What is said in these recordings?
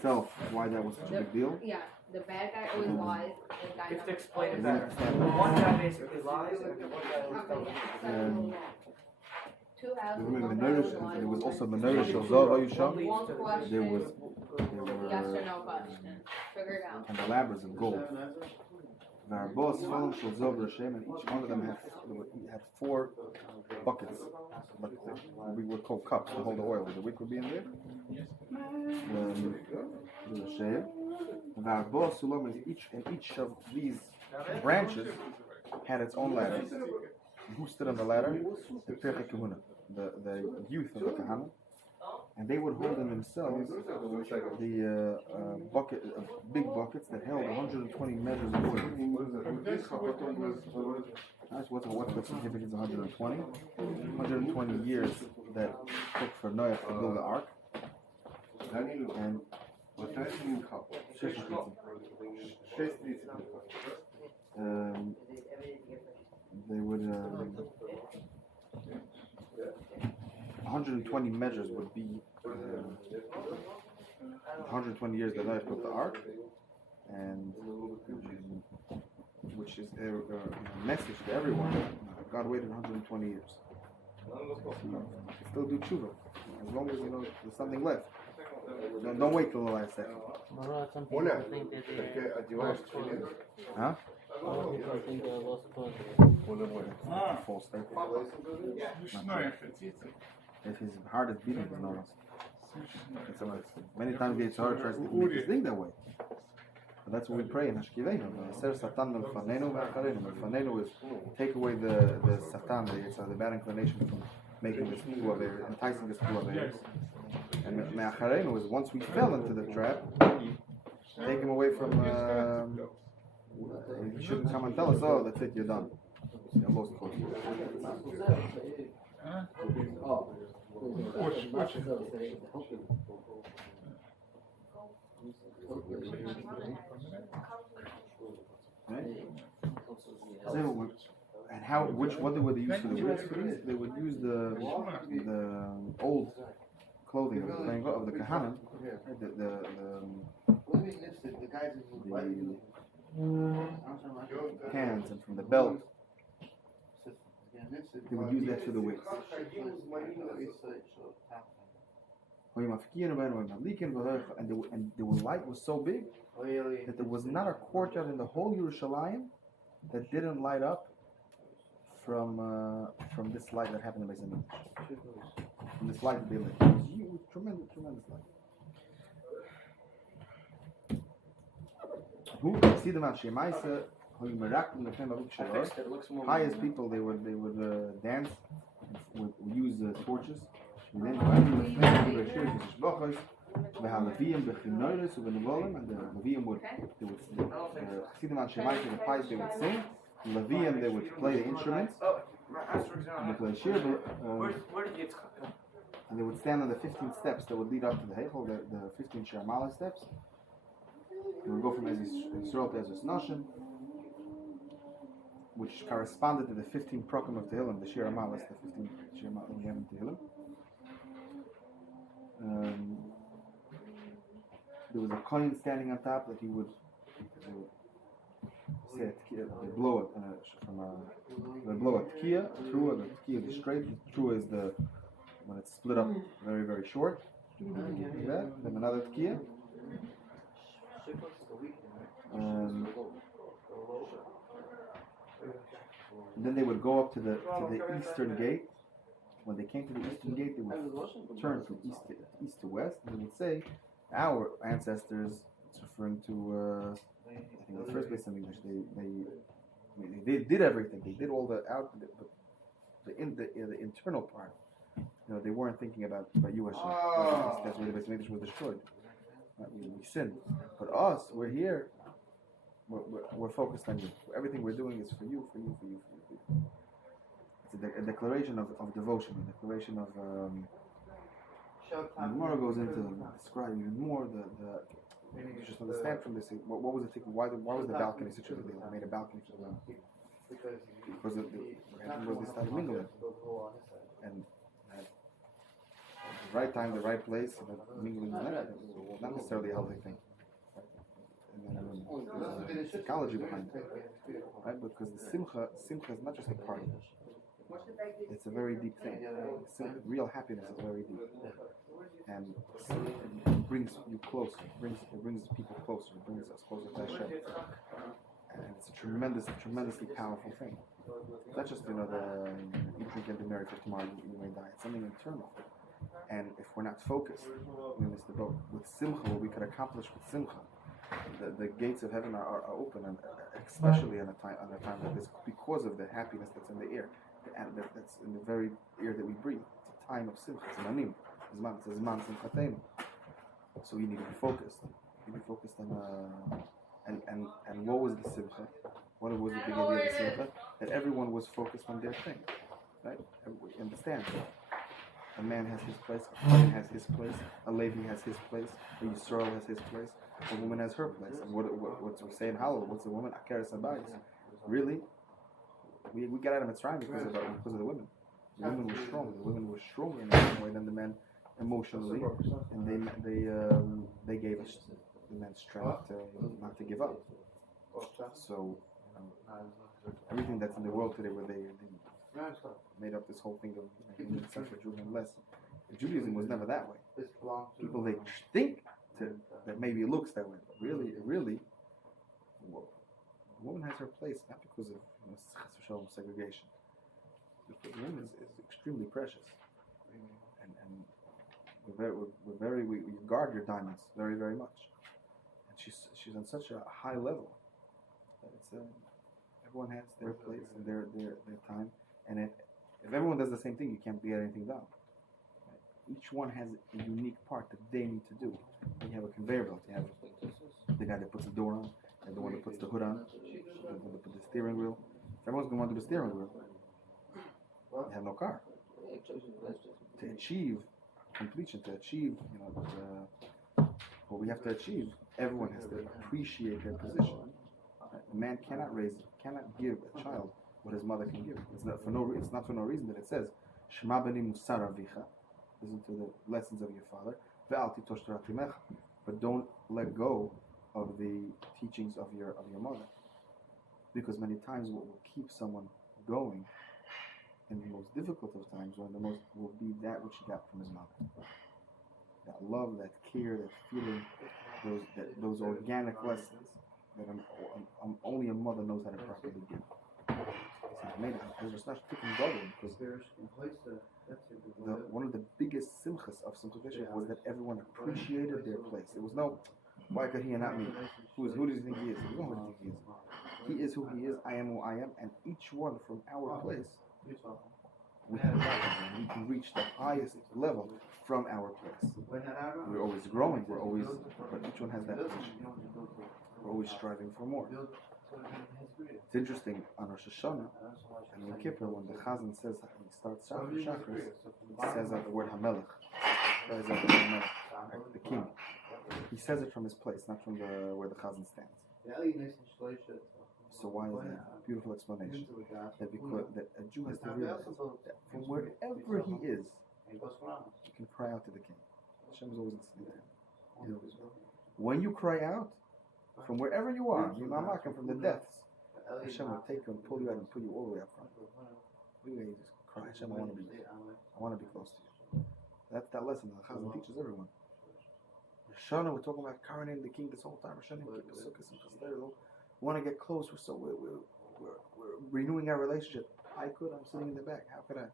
itself why that was such a big deal. Yeah, the bad guy always lies. The guy You have to explain it always better. lies. One guy basically lies, and one guy always tells the truth. 2 houses, There one guy always lies. was also Menorah Shel Zov Yisham. One question. There Yes or were no question. Figure it out. candelabras of gold. And each one of them had 4 buckets, but we would call cups to hold the oil. The wick would be in there. Each of these branches had its own ladder. Who stood on the ladder? The Pirkei Kahuna, the youth of the Kahana. And they would hold in themselves the big buckets that held 120 measures of oil. What's the significance of 120? 120 years that took for Noah to build the ark. And they would 120 measures would be 120 years that Noah built the ark, and which is a message to everyone. God waited 120 years. Still do tshuva as long as there's something left. Don't wait till the last second. Some people think that they lost cause. Huh? Some people think they lost cause. False start. If his heart is beating, it's not lost. Many times the Yitzhar tries to make us think that way. But that's what we pray in Hashkivenu. Fanenu is take away the Satan, the bad inclination from making this two of areas, enticing this two of areas. And Me'acharenu is once we fell into the trap, take him away from. You shouldn't come and tell us, oh, that's it, you're done. You're most close. And what would they use for the wicks for these? They would use the old clothing of the Kahana, the hands and from the belt. They would use that for the wicks. And the light was so big that there was not a courtyard in the whole Yerushalayim that didn't light up from this light that happened in Beis Hamikdash. From this light that they lit. It was huge, tremendous light. Who see the Shemaisa? Pious people, they would dance, would use torches. And the Levium would see the Shemaisa, the pious, they would sing. The Levium, they would play the instruments. And they play shir, and they would stand on the 15 steps that would lead up to the Heichel, the 15 Sharmala steps. They would go from Yisrael to Ezras Nashim, which corresponded to the 15 Prokim of Tehillim, the Shir Amalas, the 15 Shir Amalas in Tehillim. There was a coin standing on top that he would say a tkiya, they blow it they blow a tkiya, the tkiya is straight, the trua is when it's split up very, very short. Like that. Then another tkiya. And then they would go up to the eastern gate. When they came to the eastern gate, they would turn from east to west, and they would say, "Our ancestors," it's referring to I think the first base in English. They did everything. They did all the internal part. They weren't thinking about you, Hashem. That's why the base of English was destroyed. We sinned, but us, we're here. We're focused on you. Everything we're doing is for you, for you, for you, for you. For you. It's a declaration of devotion, a declaration of. And Gemara goes into describe even more the. You just understand from this what was the thinking? Why was the balcony situated? They made a balcony for them because what happened was they started mingling, and right time, the right place, and then mingling is not necessarily a healthy thing. And then there's a psychology behind it, right? Because the simcha is not just a party. It's a very deep thing. Real happiness is very deep, and it brings you closer. It brings people closer. It brings us closer to Hashem, and it's a tremendously powerful thing. It's not just the you drink and be merry for tomorrow you may die. It's something internal, and if we're not focused, we miss the boat. With simcha, what we could accomplish with simcha, the gates of heaven are open, and especially in a time like this, because of the happiness that's in the air. And that's in the very air that we breathe. It's a time of simcha, zmanim, zman simchateinu. So you need to be focused. You need to be focused on and what was the simcha? What was the beginning of the simcha? That everyone was focused on their thing, right? Everybody understand. A man has his place, a Kohen has his place, a Levi has his place, a Yisrael has his place, a woman has her place. And what's we say in Hallel? What's a woman? Akeres habayis. Really? We got out of Mitzrayim because of the women. The women were strong. The women were stronger in a certain way than the men emotionally, and they gave us the men strength not to give up. So everything that's in the world today, where they made up this whole thing of making Central Judaism less. Judaism was never that way. People they think that maybe it looks that way, but really, the woman has her place not because of segregation. Because the woman is extremely precious, and we guard your diamonds very, very much. And she's on such a high level that it's everyone has their place and their time. And if everyone does the same thing, you can't get anything done. Right? Each one has a unique part that they need to do. You have a conveyor belt. You have the guy that puts the door on, and the one that puts the hood on, the one that puts the steering wheel. If everyone's going to want to do the steering wheel, you have no car. To achieve completion, to achieve, what we have to achieve, everyone has to appreciate their position. Right? A man cannot give a child what his mother can give. It's not for no reason that it says, Shema b'ni musar avicha, listen to the lessons of your father, ve'al titosh torat imecha, but don't let go of the teachings of your mother. Because many times what will keep someone going in the most difficult of times, will be that which he got from his mother. That love, that care, that feeling, those organic lessons that only a mother knows how to properly give. Because one of the biggest simchas of simplification was that everyone appreciated their place. It was no, why could he and not me? Who does he think he is? You don't know who he is. He is who he is, I am who I am, and each one from our place, we can reach the highest level from our place. We're always growing, but each one has that position. We're always striving for more. It's interesting, on Rosh Hashanah and Yom Kippur, when the Chazan says, he starts chakras, he says out the word Hamelech. He says out the word Hamelech, the king. He says it from his place, not from where the Chazan stands. So why is that? Beautiful explanation. That a Jew has to realize that from wherever he is, he can cry out to the king. Hashem is always listening to him. When you cry out, from wherever you are, from the depths, Hashem will take you and pull you out and put you all the way up front. You just cry, Hashem, I want to be with you. I want to be close to you. That's that lesson that the Chazan teaches everyone. Shana, we're talking about coronating the king this whole time. Shana, we want to get close. We're renewing our relationship. I'm sitting in the back. How could I?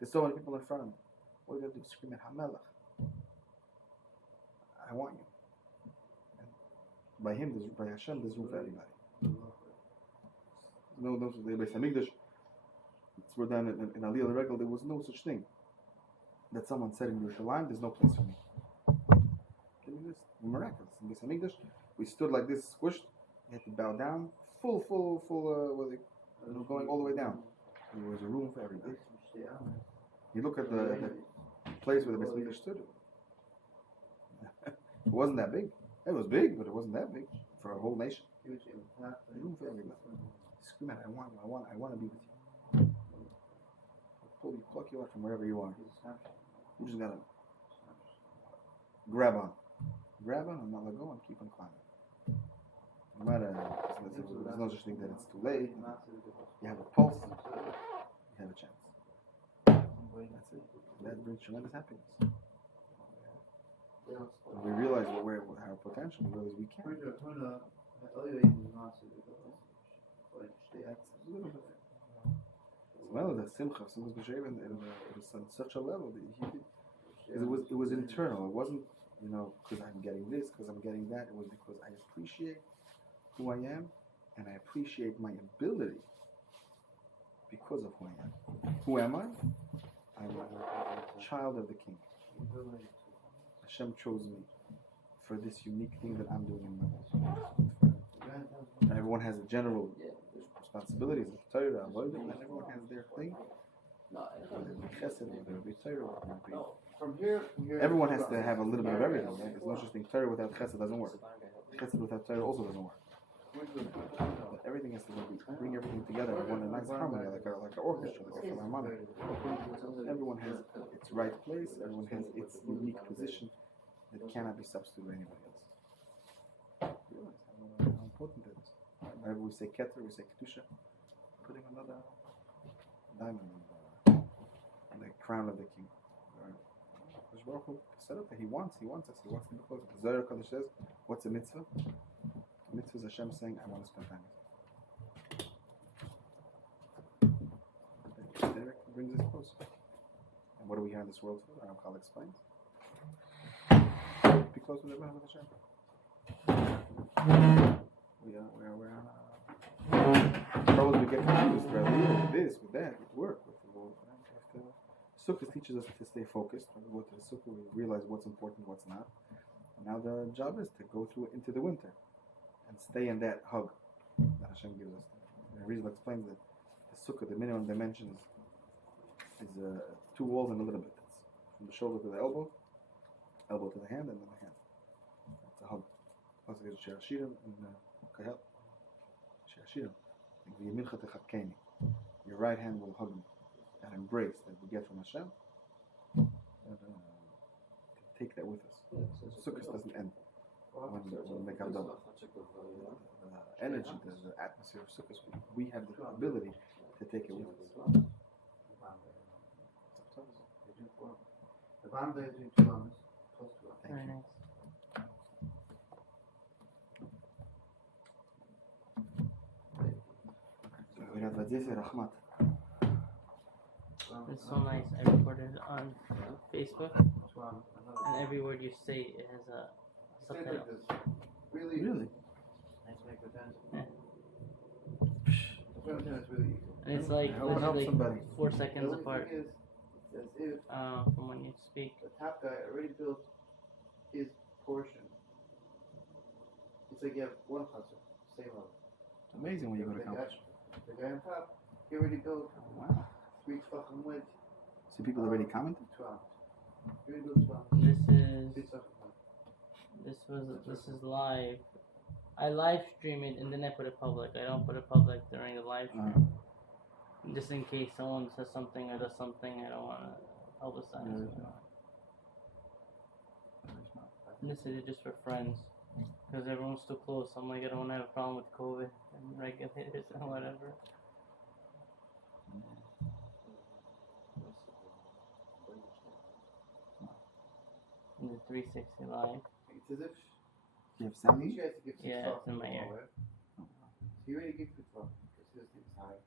There's so many people in front of me. What are you going to do? Scream at Hamelech. I want you. And by Hashem, there's room for everybody. No, the Beis Hamikdash, we're done in Aliyah Regal, there was no such thing. That someone said in Yerushalayim, there's no place for me. Give me this. Miraculous. In Beis Hamikdash, we stood like this, squished. You had to bow down, full, going all the way down. There was a room for everybody. You look at the place where the Beis Hamikdash stood. It wasn't that big. It was big, but it wasn't that big for a whole nation. Room for everybody. Scream at it, I want to be with you. Pluck you out from wherever you are. You just gotta grab on. Grab on and not let go and keep on climbing. No matter, there's no such thing that it's too late. You have a pulse, you have a chance. That's it. That brings tremendous happiness. When we realize our potential, we realize we can. Well, the simcha was behaving it was on such a level that it was internal. It wasn't, because I'm getting this, because I'm getting that. It was because I appreciate who I am, and I appreciate my ability because of who I am. Who am I? I'm a child of the King. Hashem chose me for this unique thing that I'm doing in my life. Everyone has a general responsibilities of Torah, and everyone has their thing. Everyone has to have a little bit of everything. Right? There's no such thing. Torah without chesed doesn't work. Chesed without Torah also doesn't work. But everything has to bring everything together in one nice harmony, like an orchestra, like a philharmonic. Everyone has its right place. Everyone has its unique position that cannot be substituted by anybody else. Realize how important it is. Whenever we say keter, we say kedusha, putting another diamond on the crown of the king. Baruch Hu set up that he wants us, he wants to be close. The Zohar Kodesh says, what's a mitzvah? A mitzvah is Hashem saying, I want to spend time with you. Derek brings us close. And what do we have in this world for? Our Kal explains. Be close with everyone with Hashem. We're troubles we get confused throughout the year with this, with that, with work, with the world. Sukkot teaches us to stay focused. When we go to the Sukkot, we realize what's important, what's not. And now the job is to go through into the winter and stay in that hug that Hashem gives us. And Rizal explains that the Sukkot, the minimum dimension is 2 walls and a little bit. It's from the shoulder to the elbow to the hand, and then the hand. It's a hug. Plus it gives Shirashirim and Kahel. Shirashirim. Your right hand will hug me. That embrace that we get from Hashem, take that with us. Sukkot doesn't end when we make our double. The energy, the atmosphere of Sukkot, we have the ability to take it with us. Thank you. It's so nice. I recorded it on Facebook, and every word you say it has a subtitle. Really? Yeah. And it's like Help literally somebody. 4 seconds apart It's as if from when you speak. the top guy already built his portion. It's like you have one hustle, same level. It's amazing when you go to college. The guy on top, he already built Wow. 3 fucking wedge. See, people already commented? 12. He already built 12. This 3 is fucking this is live. I live stream it and then I put it public. I don't put it public during the live stream. Just in case someone says something or does something I don't want to publicize. And this is just for friends. Because everyone's too close. I'm like, I don't want to have a problem with COVID and regulators and whatever. In the 360 live. It's as if Do you have sound? he tries to give Yeah, it's in my ear. He already gives you 12 because his thing's high.